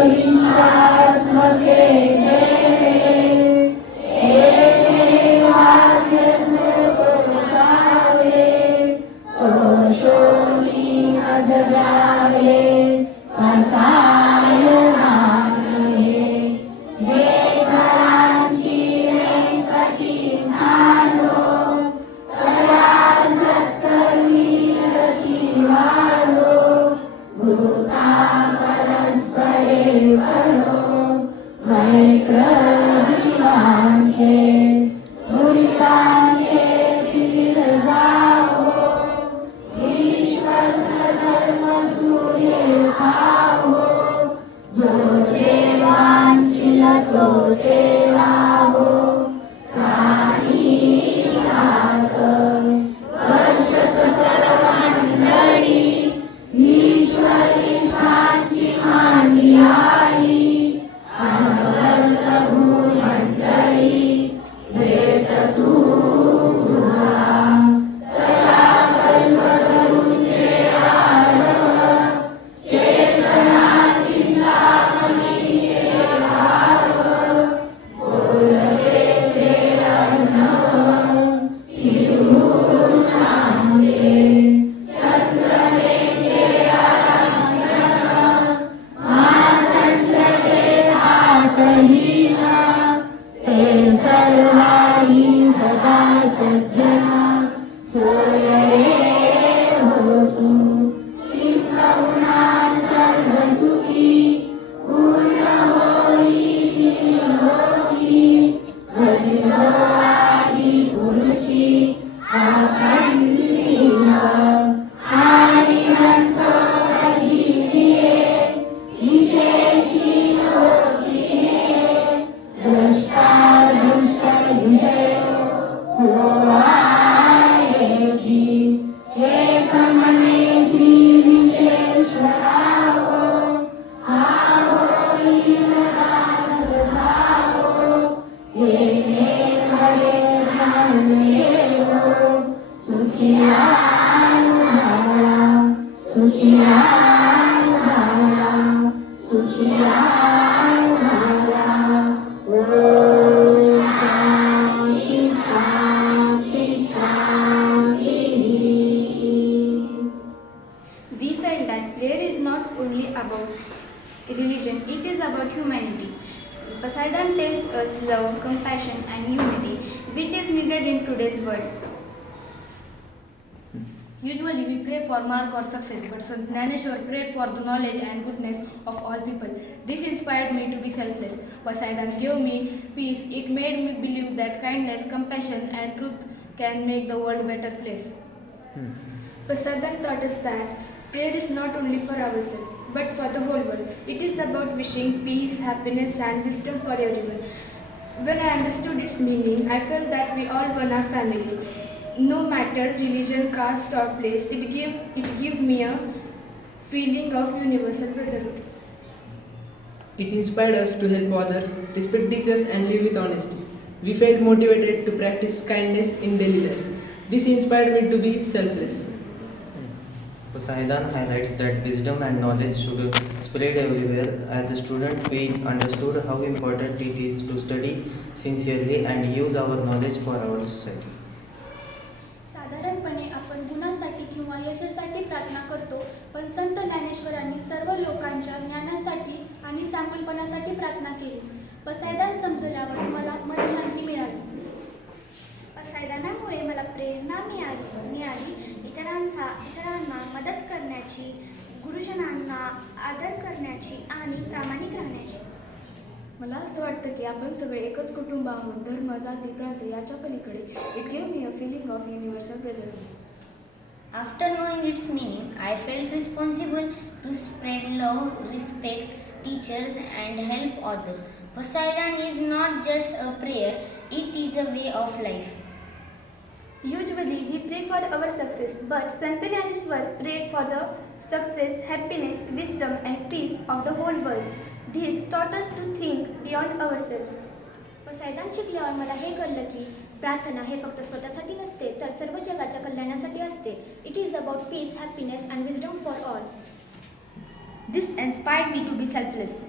अविश्वास्मके We felt that prayer is not only about religion, it is about humanity. Poseidon tells us love, compassion and unity, which is needed in today's world. Usually we pray for mark or success, but Sant Jnaneshwar prayed for the knowledge and goodness of all people. This inspired me to be selfless. Poseidon gave me peace. It made me believe that kindness, compassion and truth can make the world a better place. Poseidon taught us that prayer is not only for ourselves, but for the whole world. It is about wishing peace, happiness and wisdom for everyone. When I understood its meaning, I felt that we all one are family. No matter religion, caste or place, it gave me a feeling of universal brotherhood. It inspired us to help others, respect teachers and live with honesty. We felt motivated to practice kindness in daily life. This inspired me to be selfless. Poseidon highlights that wisdom and knowledge should spread everywhere. As a student, we understood how important it is to study sincerely and use our knowledge for our society. साधारणपणे आपण गुणासाठी किंवा यशासाठी प्रार्थना करतो, पण संत ज्ञानेश्वरांनी सर्व लोकांच्या ज्ञानासाठी आणि चांगुलपणासाठी प्रार्थना केली. पसायदान समजल्यावर मला मनशांती मिळाली. पसायदानामुळे मला प्रेरणा मिळाली इतरांना मदत करण्याची, गुरुजनांना आदर करण्याची आणि प्रामाणिक राहण्याची. मला असं वाटतं की आपण सगळे एकच कुटुंब आहोत, धर्म, जाती, प्रांत याच्या पलीकडे. It gave me a feeling of universal brotherhood. After knowing its meaning, I felt responsible to spread love, respect teachers and help others. Poseidon is not just a prayer, it is a way of life. Usually we pray for our success, but Sant Jnaneshwar prayed for the success, happiness, wisdom and peace of the whole world. This taught us to think beyond ourselves. पसायदान शिकल्यावर मला हे कळलं की प्रार्थना हे फक्त स्वतःसाठी नसते, तर सर्व जगाच्या कल्याणासाठी असते. It is about piece, happiness and wisdom for all. This inspired me to be selfless.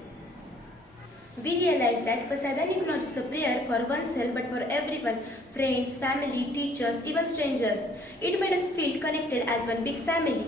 We realized that Poseidon is not just a prayer for oneself but for everyone, friends, family, teachers, even strangers. It made us feel connected as one big family.